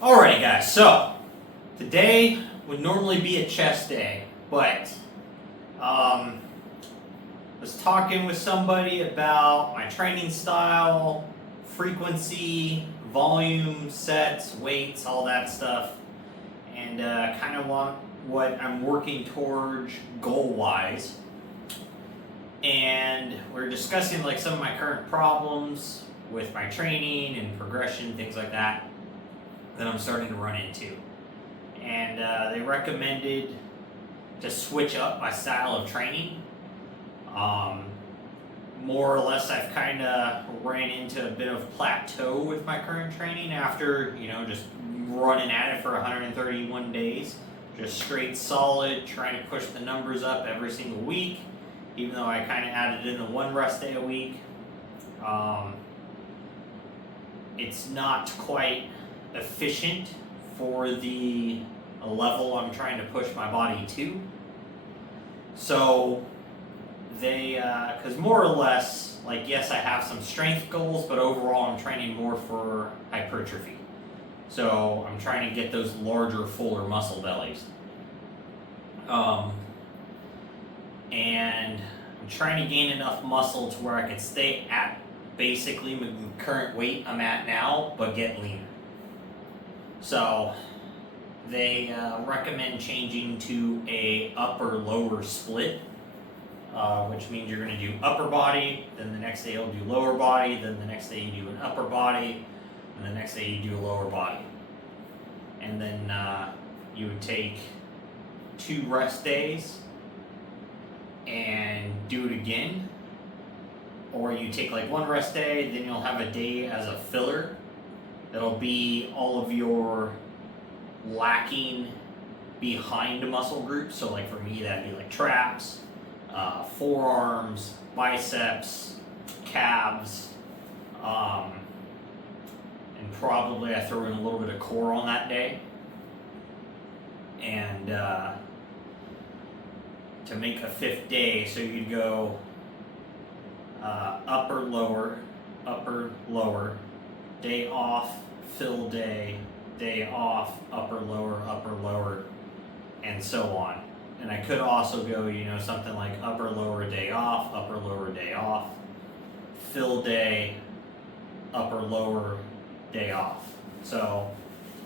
Alrighty guys, so today would normally be a chest day, but was talking with somebody about my training style, frequency, volume, sets, weights, all that stuff, and kind of what I'm working towards goal-wise. And we're discussing like some of my current problems with my training and progression, things like that I'm starting to run into. And they recommended to switch up my style of training. More or less, I've kind of ran into a bit of plateau with my current training after, just running at it for 131 days. Just straight solid, trying to push the numbers up every single week, even though I kind of added in the one rest day a week. It's not quite efficient for the level I'm trying to push my body to. So they, because more or less, like, yes, I have some strength goals, but overall I'm training more for hypertrophy. So I'm trying to get those larger, fuller muscle bellies. And I'm trying to gain enough muscle to where I can stay at basically the current weight I'm at now, but get leaner. So they recommend changing to a upper-lower split, which means you're going to do upper body, then the next day you'll do lower body, then the next day you do an upper body, and the next day you do a lower body. And then you would take 2 rest days and do it again. Or you take like 1 rest day, then you'll have a day as a filler. That'll be all of your lacking behind muscle groups. So like for me, that'd be like traps, forearms, biceps, calves, and probably I throw in a little bit of core on that day. And to make a 5th day, so you'd go upper, lower, day off, fill day, day off, upper, lower, and so on. And I could also go, something like upper, lower, day off, fill day, upper, lower, day off. So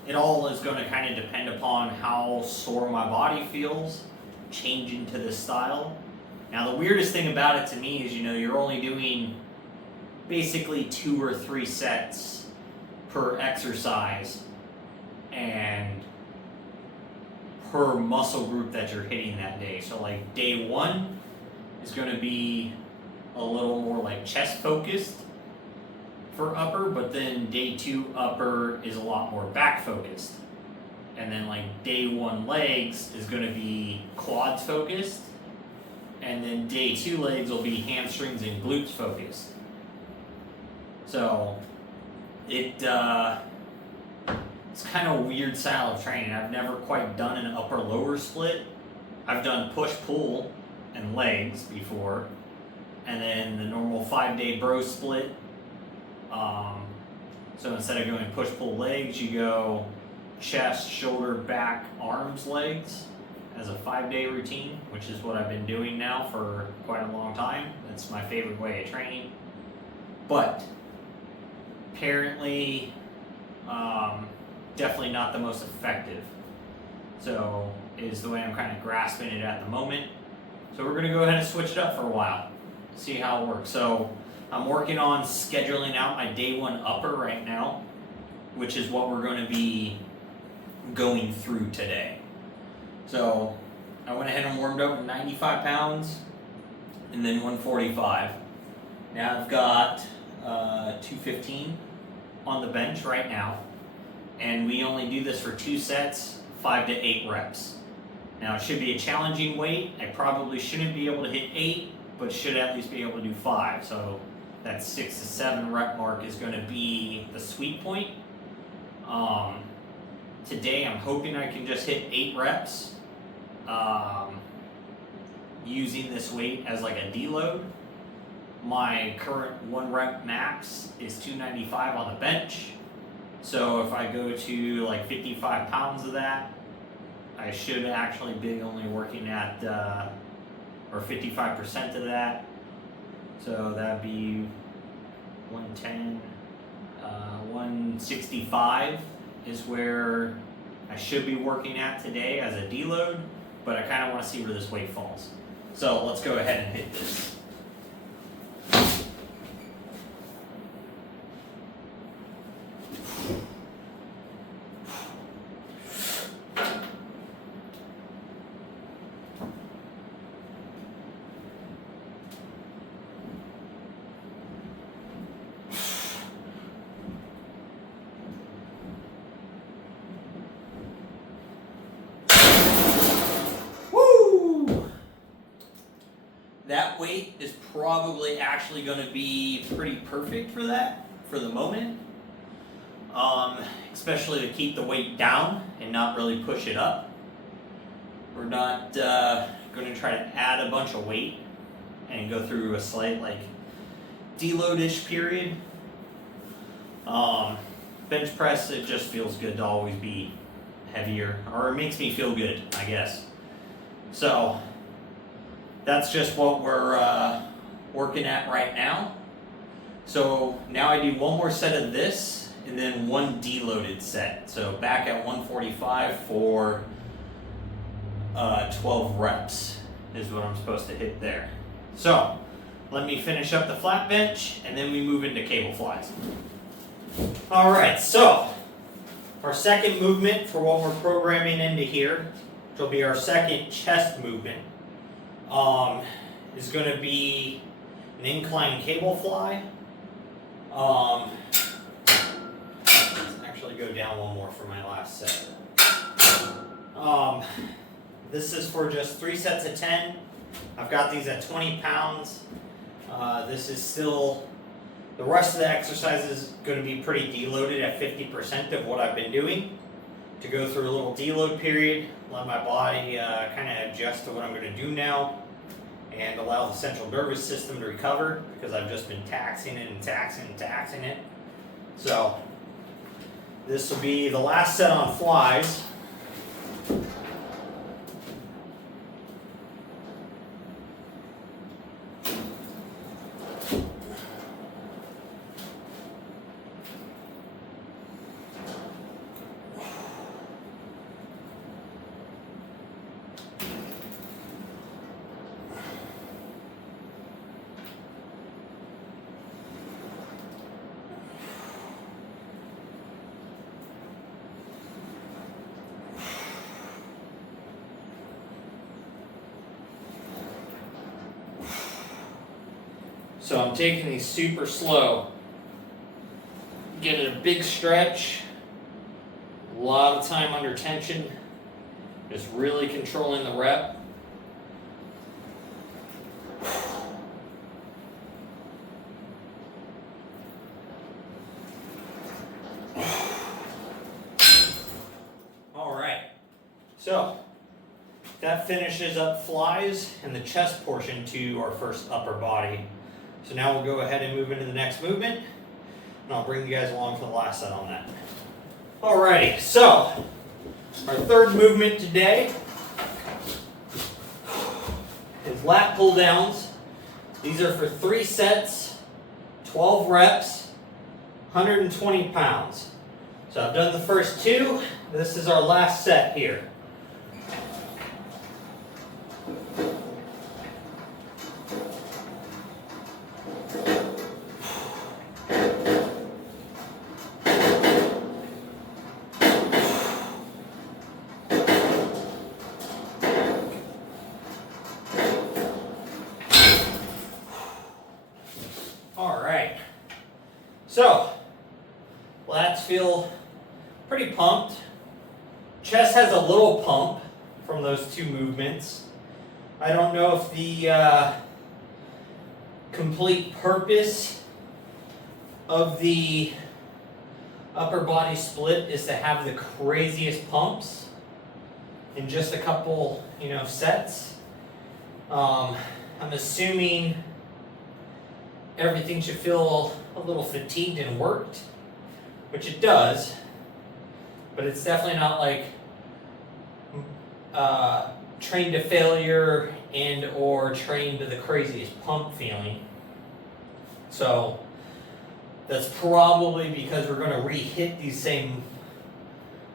it all is going to kind of depend upon how sore my body feels, change into this style. Now the weirdest thing about it to me is, you're only doing basically 2 or 3 sets per exercise and per muscle group that you're hitting that day. So like day 1 is going to be a little more like chest focused for upper, but then day 2 upper is a lot more back focused. And then like day 1 legs is going to be quads focused. And then day 2 legs will be hamstrings and glutes focused. So it's kind of a weird style of training. I've never quite done an upper-lower split. I've done push-pull and legs before, and then the normal 5-day bro split. So instead of going push-pull legs, you go chest, shoulder, back, arms, legs as a 5-day routine, which is what I've been doing now for quite a long time. That's my favorite way of training. But apparently, definitely not the most effective. So is the way I'm kind of grasping it at the moment. So we're going to go ahead and switch it up for a while, see how it works. So I'm working on scheduling out my day 1 upper right now, which is what we're going to be going through today. So I went ahead and warmed up with 95 pounds and then 145. Now I've got 215 on the bench right now, and we only do this for 2 sets, 5 to 8 reps. Now it should be a challenging weight. I probably shouldn't be able to hit 8, but should at least be able to do 5. So that 6 to 7 rep mark is going to be the sweet point. Today I'm hoping I can just hit 8 reps using this weight as like a deload. My current 1 rep max is 295 on the bench, So if I go to like 55 pounds of that, I should actually be only working at, or 55% of that. So that'd be 110, 165 is where I should be working at today as a deload, but I kind of want to see where this weight falls. So let's go ahead and hit this. That weight is probably actually going to be pretty perfect for that, for the moment. Especially to keep the weight down and not really push it up. We're not going to try to add a bunch of weight and go through a slight like deload-ish period. Bench press, it just feels good to always be heavier, or it makes me feel good, I guess. So that's just what we're working at right now. So now I do one more set of this and then one deloaded set. So back at 145 for 12 reps is what I'm supposed to hit there. So let me finish up the flat bench and then we move into cable flies. Alright, so our second movement for what we're programming into here, which will be our second chest movement, is going to be an incline cable fly. Let's actually go down one more for my last set. This is for just 3 sets of 10. I've got these at 20 pounds. This is still, the rest of the exercise is going to be pretty deloaded at 50% of what I've been doing. To go through a little deload period, let my body kind of adjust to what I'm going to do now, and allow the central nervous system to recover, because I've just been taxing it and taxing and taxing it. So this will be the last set on flies. So I'm taking these super slow, getting a big stretch, a lot of time under tension, just really controlling the rep. All right, so that finishes up flies and the chest portion to our first upper body. So now we'll go ahead and move into the next movement, and I'll bring you guys along for the last set on that. Alrighty, so our third movement today is lat pull downs. These are for 3 sets, 12 reps, 120 pounds. So I've done the first 2. This is our last set here. So, lats feel pretty pumped. Chest has a little pump from those 2 movements. I don't know if the complete purpose of the upper body split is to have the craziest pumps in just a couple, sets. I'm assuming everything should feel a little fatigued and worked. which it does, but it's definitely not like trained to failure and or trained to the craziest pump feeling. So that's probably because we're going to re-hit these same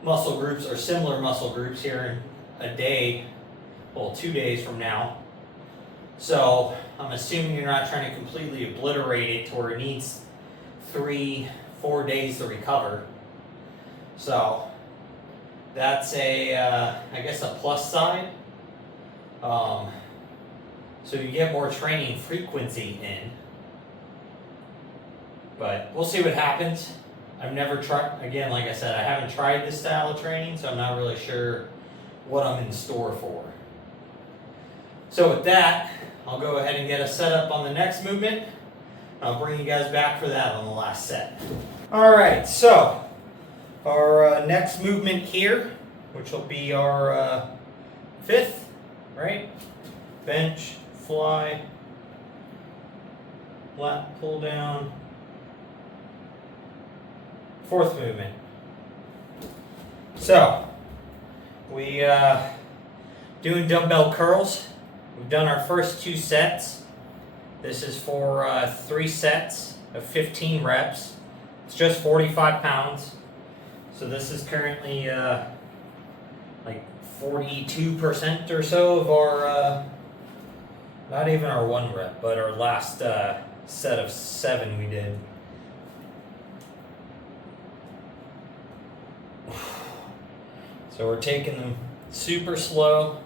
muscle groups or similar muscle groups here in a day, well, 2 days from now. So I'm assuming you're not trying to completely obliterate it to where it needs 3-4 days to recover. So that's I guess a plus side. So you get more training frequency in. But we'll see what happens. I've never tried, again, like I said, I haven't tried this style of training, so I'm not really sure what I'm in store for. So with that, I'll go ahead and get us set up on the next movement. I'll bring you guys back for that on the last set. All right, so our next movement here, which will be our 5th, right? Bench, fly, lat pull down. 4th movement. So, we doing dumbbell curls. We've done our first 2 sets. This is for 3 sets of 15 reps. It's just 45 pounds. So this is currently like 42% or so of our, not even our 1 rep, but our last set of 7 we did. So we're taking them super slow,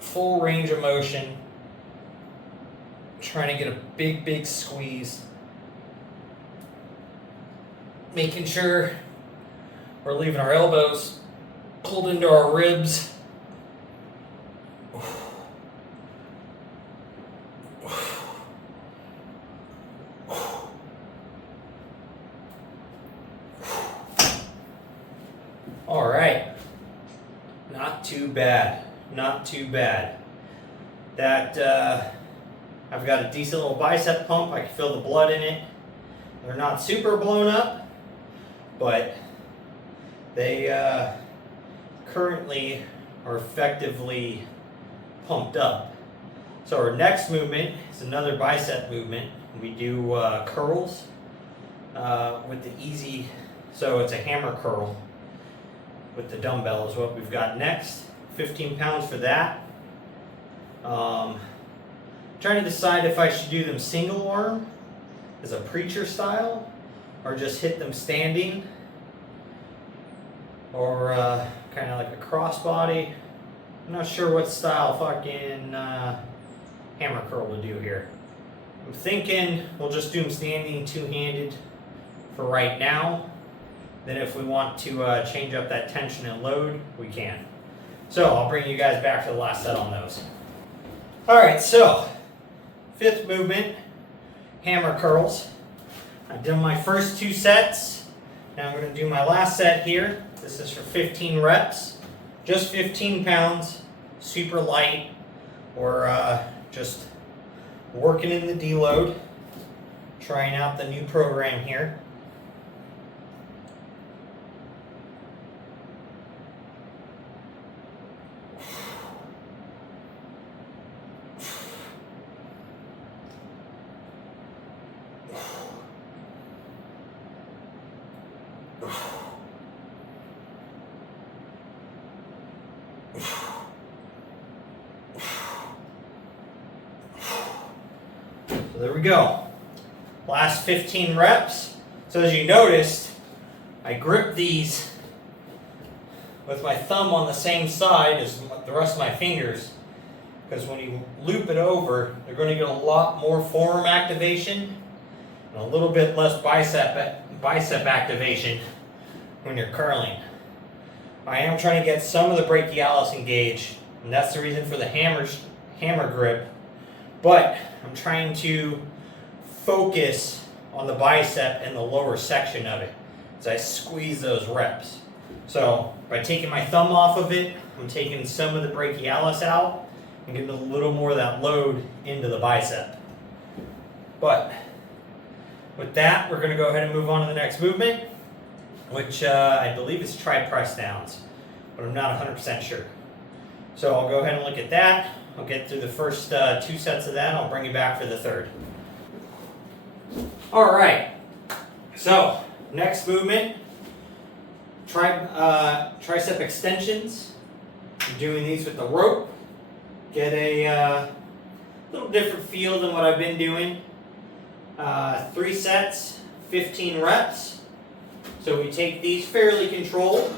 full range of motion, trying to get a big squeeze, making sure we're leaving our elbows pulled into our ribs. All right, not too bad, not too bad. That, I've got a decent little bicep pump. I can feel the blood in it. They're not super blown up, but they currently are effectively pumped up. So our next movement is another bicep movement. We do curls with the easy, so it's a hammer curl with the dumbbell is what we've got next. 15 pounds for that. Trying to decide if I should do them single arm as a preacher style or just hit them standing or kind of like a crossbody. I'm not sure what style fucking hammer curl to do here. I'm thinking we'll just do them standing two-handed for right now. Then if we want to change up that tension and load, we can. So I'll bring you guys back to the last set on those. All right, so 5th movement, hammer curls. I've done my first 2 sets. Now I'm going to do my last set here. This is for 15 reps, just 15 pounds, super light. We're just working in the deload, trying out the new program here. So there we go. Last 15 reps. So as you noticed, I grip these with my thumb on the same side as the rest of my fingers, because when you loop it over, they're going to get a lot more forearm activation and a little bit less bicep activation when you're curling. I am trying to get some of the brachialis engaged, and that's the reason for the hammer grip, but I'm trying to focus on the bicep and the lower section of it as I squeeze those reps. So by taking my thumb off of it, I'm taking some of the brachialis out and getting a little more of that load into the bicep. But with that, we're going to go ahead and move on to the next movement, which I believe is tri press downs, but I'm not 100% sure. So I'll go ahead and look at that. I'll get through the first 2 sets of that, and I'll bring you back for the third. All right. So next movement, tricep extensions. I'm doing these with the rope. Get a little different feel than what I've been doing. 3 sets, 15 reps. So we take these fairly controlled.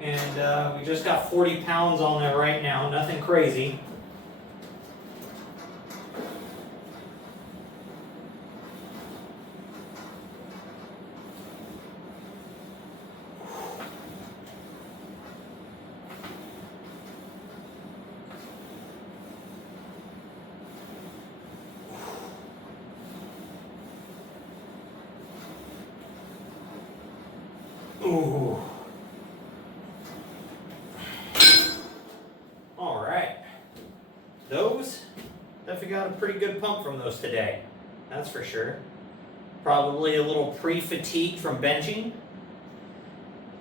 And we just got 40 pounds on there right now, nothing crazy. Ooh. All right. Those, definitely got a pretty good pump from those today. That's for sure. Probably a little pre-fatigue from benching.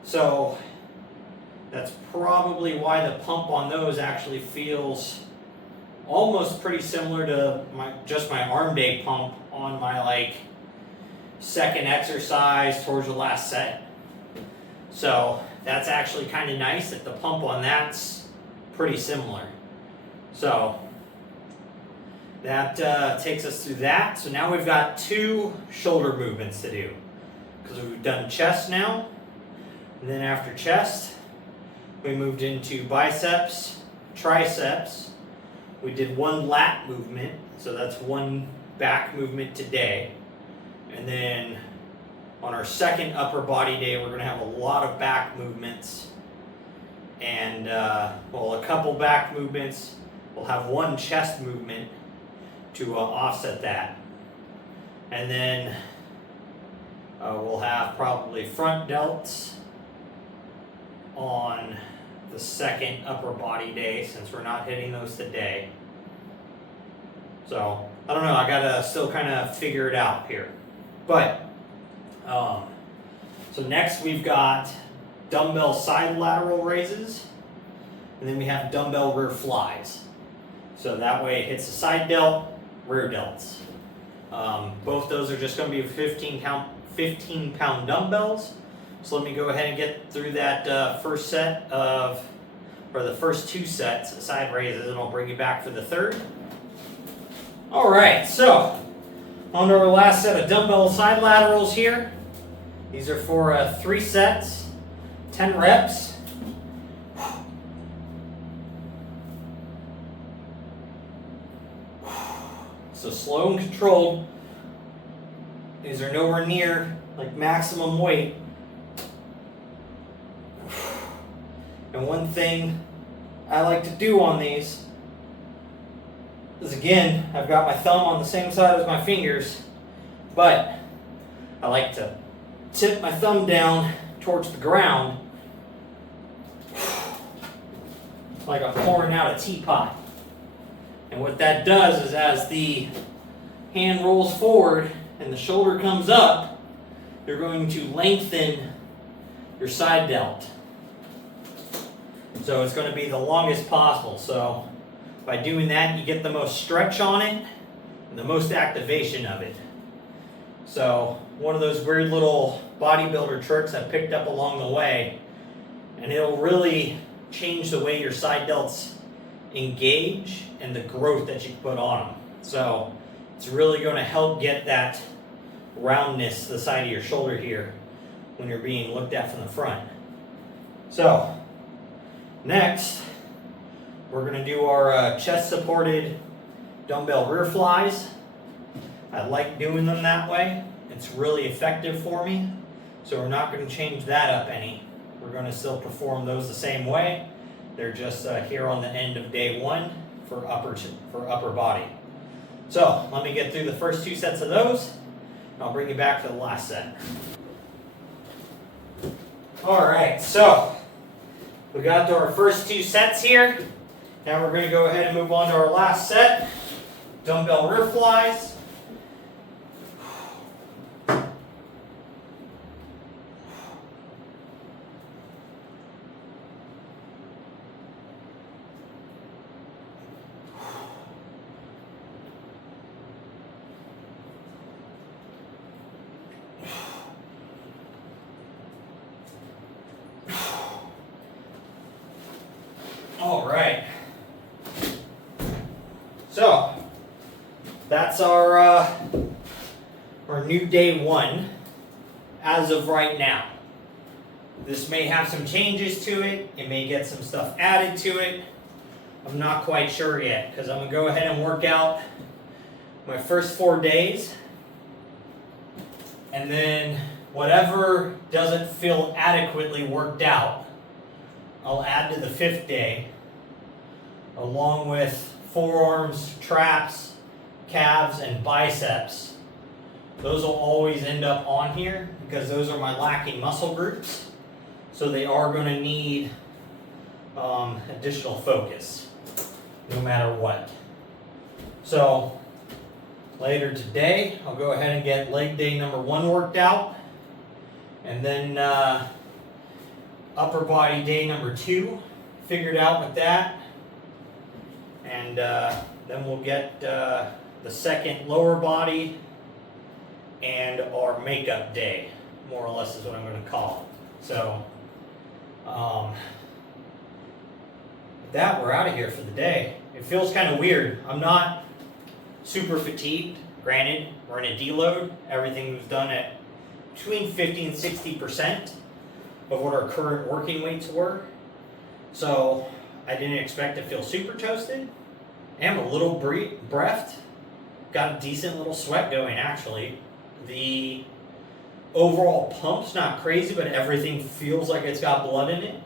So that's probably why the pump on those actually feels almost pretty similar to my arm day pump on my second exercise towards the last set. So that's actually kind of nice that the pump on that's pretty similar. So that takes us through that. So now we've got 2 shoulder movements to do, because we've done chest now, and then after chest we moved into biceps, triceps. We did 1 lat movement, so that's 1 back movement today, and then on our second upper body day, we're going to have a lot of back movements and, a couple back movements. We'll have 1 chest movement to offset that. And then we'll have probably front delts on the second upper body day, since we're not hitting those today. So, I don't know, I got to still kind of figure it out here. But so next we've got dumbbell side lateral raises, and then we have dumbbell rear flies. So that way it hits the side delt, rear delts. Both those are just going to be 15 pound dumbbells. So let me go ahead and get through that first set of, or the first 2 sets of side raises, and I'll bring you back for the third. All right, so on to our last set of dumbbell side laterals here. These are for 3 sets, 10 reps. So slow and controlled. These are nowhere near maximum weight. And one thing I like to do on these is, again, I've got my thumb on the same side as my fingers, but I like to tip my thumb down towards the ground like I'm pouring out a teapot. And what that does is, as the hand rolls forward and the shoulder comes up, you're going to lengthen your side delt. So it's going to be the longest possible. So by doing that, you get the most stretch on it and the most activation of it. So one of those weird little bodybuilder tricks I picked up along the way, and it'll really change the way your side delts engage and the growth that you put on them. So it's really going to help get that roundness to the side of your shoulder here when you're being looked at from the front. So next, we're going to do our chest supported dumbbell rear flies. I like doing them that way. It's really effective for me. So we're not going to change that up any. We're going to still perform those the same way. They're just here on the end of day 1 for upper body. So let me get through the first 2 sets of those, and I'll bring you back to the last set. All right, so we got to our first 2 sets here. Now we're going to go ahead and move on to our last set, dumbbell rear flies. that's our new day 1 as of right now. This may have some changes to it. It may get some stuff added to it. I'm not quite sure yet because I'm going to go ahead and work out my first 4 days. And then whatever doesn't feel adequately worked out, I'll add to the 5th day, along with forearms, traps, calves, and biceps. Those will always end up on here because those are my lacking muscle groups. So they are going to need additional focus, no matter what. So later today, I'll go ahead and get leg day number 1 worked out. And then upper body day number 2 figured out with that. And then we'll get the second lower body and our makeup day, more or less is what I'm going to call it. So, with that, we're out of here for the day. It feels kind of weird. I'm not super fatigued. Granted, we're in a deload. Everything was done at between 50 and 60% of what our current working weights were. So, I didn't expect to feel super toasted. I am a little breathed. Got a decent little sweat going, actually. The overall pump's not crazy, but everything feels like it's got blood in it.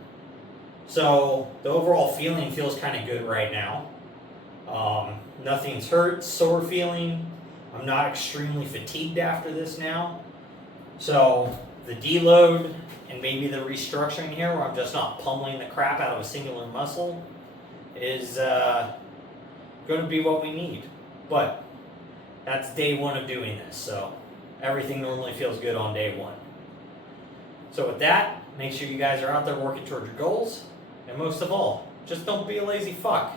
So the overall feeling feels kind of good right now. Nothing's hurt, sore feeling. I'm not extremely fatigued after this now. So the deload and maybe the restructuring here, where I'm just not pummeling the crap out of a singular muscle, is going to be what we need. But that's day 1 of doing this, so everything normally feels good on day 1. So with that, make sure you guys are out there working towards your goals, and most of all, just don't be a lazy fuck.